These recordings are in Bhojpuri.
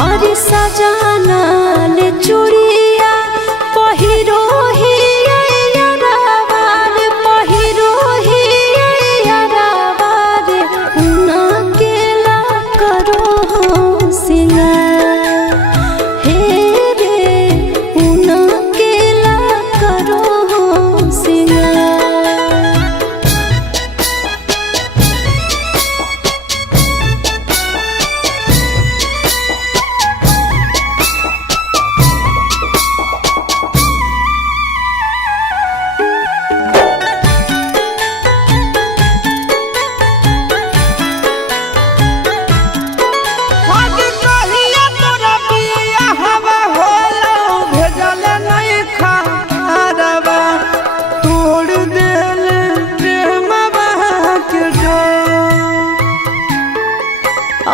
और सजाना ले चूड़िया पहिरो ही यारावार पहिरो ही यारावार उना केला करो हो सिंगार हे रे उना केला करो हो सिंगार।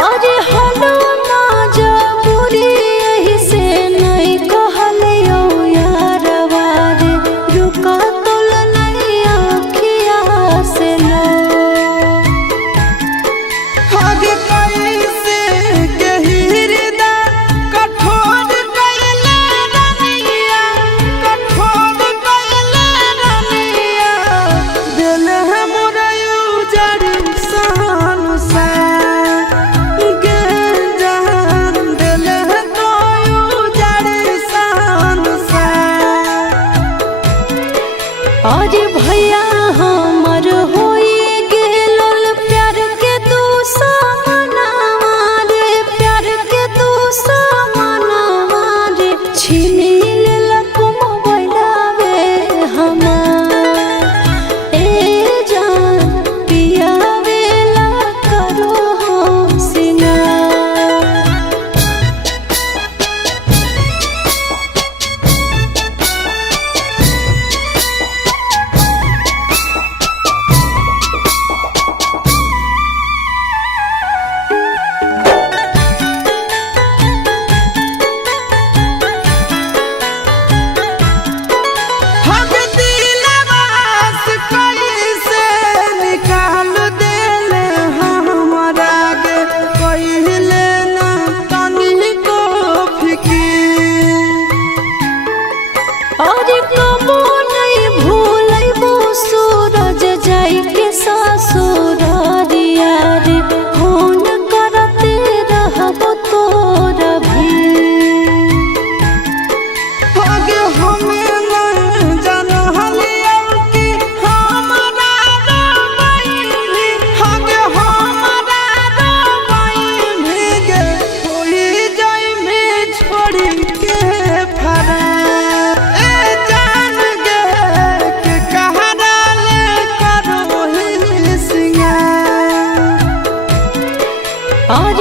अरे हलो मजबूरी यही से नहीं कहलियो यारवा रे रुका तोल नहीं आँखिया से लो आगे कैसे गहिरदा कठोर कैले रनिया कठोर कैले रनिया दिल हमरा उजड़ सान सा आज भैया हमर होई गेलल प्यार के तू सामनावा रे प्यार के तू सामनावा रे छीनी लेलक मोबाइलवे हमार ए जान पियावेला करो हो सिंगार। अरे कबो नहीं भूलैबो सूरज जाई के ससुरारिया रे फोन करते रहबो तोरा भी आगे हमें न जानहलिया कि हमरा रबाई आगे हमरा रबाई भीगे होई जाई में छोड़ी के फरा और